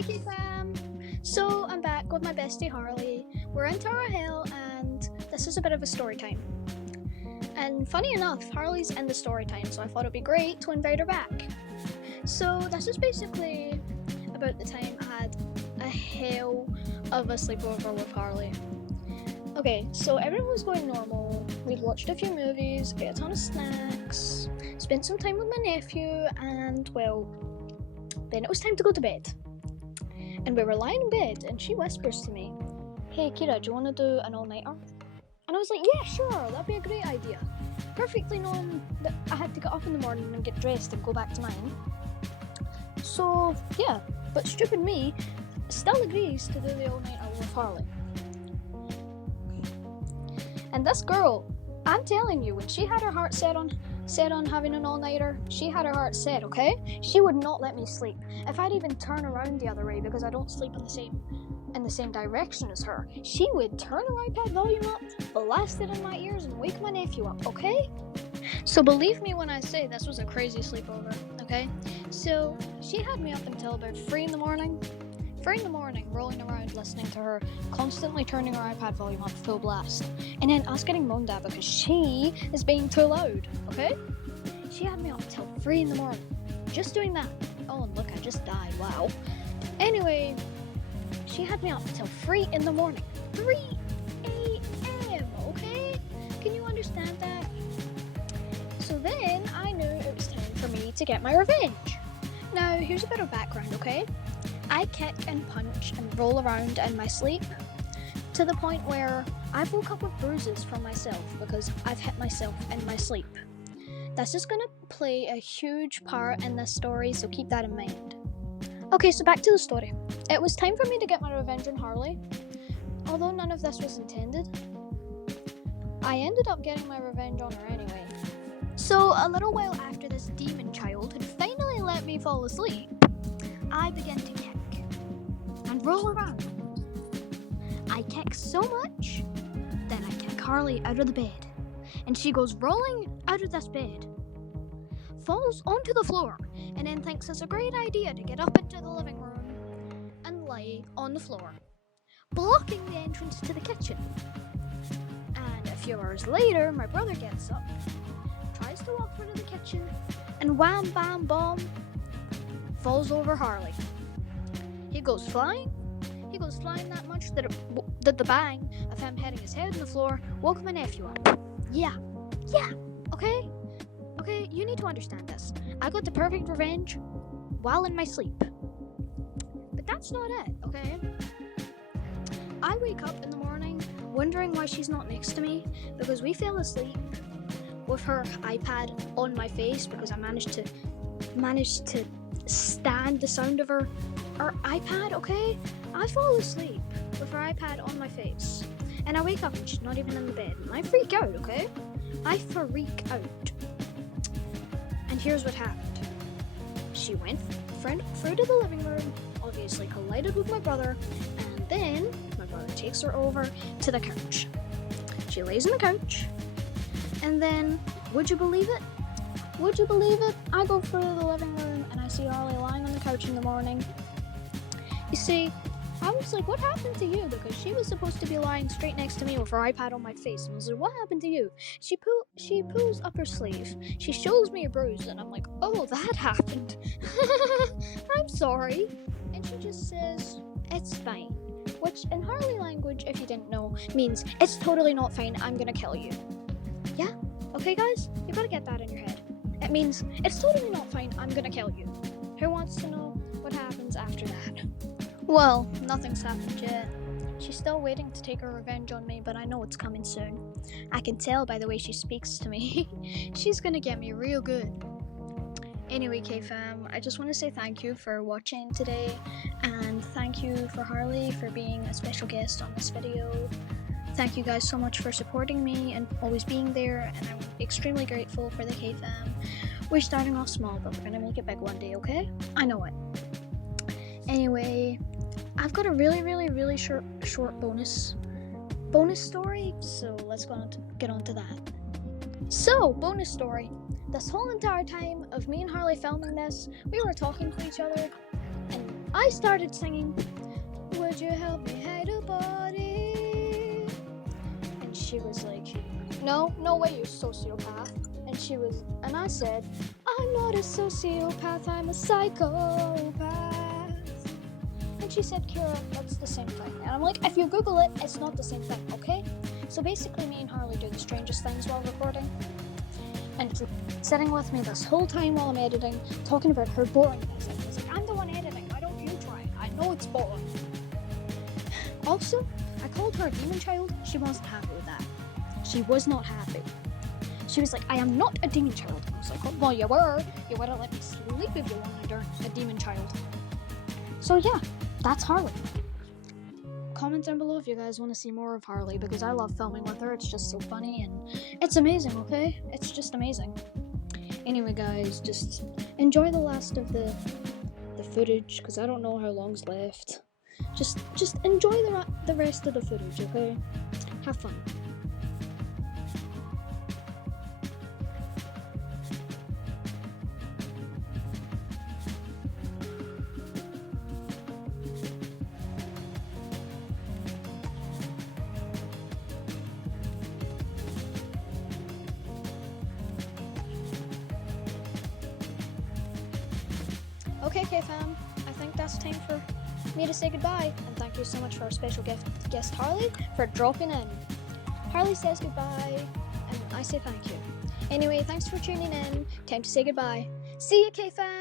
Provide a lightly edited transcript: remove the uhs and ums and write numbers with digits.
Hey fam! So I'm back with my bestie Harley. We're in Tower Hill and this is a bit of a story time. And funny enough, Harley's in the story time, so I thought it'd be great to invite her back. So this is basically about the time I had a hell of a sleepover with Harley. Okay, so everything was going normal. We'd watched a few movies, ate a ton of snacks, spent some time with my nephew, and well, then it was time to go to bed. And we were lying in bed and she whispers to me, "Hey Kira, do you want to do an all-nighter?" And I was like, "Yeah, sure, that'd be a great idea." Perfectly knowing that I had to get up in the morning and get dressed and go back to mine. So, yeah, but stupid me still agrees to do the all-nighter with Harley. And this girl, I'm telling you, when she had her heart set on having an all-nighter, she had her heart set, okay? She would not let me sleep. If I'd even turn around the other way because I don't sleep in the same direction as her, she would turn her iPad volume up, blast it in my ears, and wake my nephew up, okay? So believe me when I say this was a crazy sleepover, okay? So she had me up until about 3 in the morning, rolling around listening to her, constantly turning her iPad volume up full blast, and then us getting moaned at because she is being too loud, okay? She had me up till 3 in the morning, just doing that. Oh, and look, I just died, wow. Anyway, she had me up till 3 in the morning. 3 a.m., okay? Can you understand that? So then I knew it was time for me to get my revenge. Now, here's a bit of background, okay? I kick and punch and roll around in my sleep to the point where I woke up with bruises from myself because I've hit myself in my sleep. This is going to play a huge part in this story, so keep that in mind. Okay, so back to the story. It was time for me to get my revenge on Harley. Although none of this was intended, I ended up getting my revenge on her anyway. So a little while after this demon child had finally let me fall asleep, I began to kick and roll around. I kick so much that I kick Harley out of the bed, and she goes rolling out of this bed, falls onto the floor, and then thinks it's a great idea to get up into the living room and lay on the floor, blocking the entrance to the kitchen. And a few hours later, my brother gets up, tries to walk through to the kitchen, and wham bam bomb, falls over Harley. He goes flying that much that the bang of him hitting his head on the floor woke my nephew up. Yeah, okay, you need to understand this. I got the perfect revenge while in my sleep. But that's not it, okay? I wake up in the morning wondering why she's not next to me because we fell asleep with her iPad on my face because I managed to stand the sound of her iPad, okay? I fall asleep with her iPad on my face. And I wake up and she's not even in the bed. And I freak out, okay? I freak out. And here's what happened. She went through to the living room, obviously collided with my brother, and then my brother takes her over to the couch. She lays on the couch, and then, would you believe it? I go through the living room and I see Harley lying on the couch in the morning. You see, I was like, what happened to you? Because she was supposed to be lying straight next to me with her iPad on my face. And I was like, what happened to you? She pulls up her sleeve. She shows me a bruise and I'm like, oh, that happened. I'm sorry. And she just says, it's fine. Which in Harley language, if you didn't know, means it's totally not fine. I'm gonna kill you. Yeah? Okay, guys? You gotta get that in your head. It means it's totally not fine. I'm gonna kill you. Who wants to know what happens after that? Well, nothing's happened yet. She's still waiting to take her revenge on me, but I know it's coming soon. I can tell by the way she speaks to me. She's gonna get me real good. Anyway, K-Fam, I just want to say thank you for watching today, and thank you for Harley for being a special guest on this video. Thank you guys so much for supporting me and always being there, and I'm extremely grateful for the K-Fam. We're starting off small, but we're gonna make it big one day, okay? I know it. Anyway, I've got a really short bonus story, so let's get on to that. So, bonus story. This whole entire time of me and Harley filming this, we were talking to each other, and I started singing, would you help me hide a body? And she was like, no way, you sociopath. And I said, I'm not a sociopath, I'm a psychopath. And she said, Kira, that's the same thing. And I'm like, if you Google it, it's not the same thing, okay? So basically, me and Harley do the strangest things while recording. And sitting with me this whole time while I'm editing, talking about her boringness. And I was like, I'm the one editing, why don't you try it? I know it's boring. Also, I called her a demon child. She wasn't happy with that. She was not happy. She was like, I am not a demon child. I was like, oh, well, you were. You would have let me sleep if you wanted her, a demon child. So yeah, that's Harley. Comment down below if you guys want to see more of Harley, because I love filming with her. It's just so funny and it's amazing, okay? It's just amazing. Anyway, guys, just enjoy the last of the footage, because I don't know how long's left. Just enjoy the rest of the footage, okay? Have fun. Okay, K-Fam, I think that's time for me to say goodbye, and thank you so much for our special guest Harley for dropping in. Harley says goodbye, and I say thank you. Anyway, thanks for tuning in. Time to say goodbye. See you, K-Fam!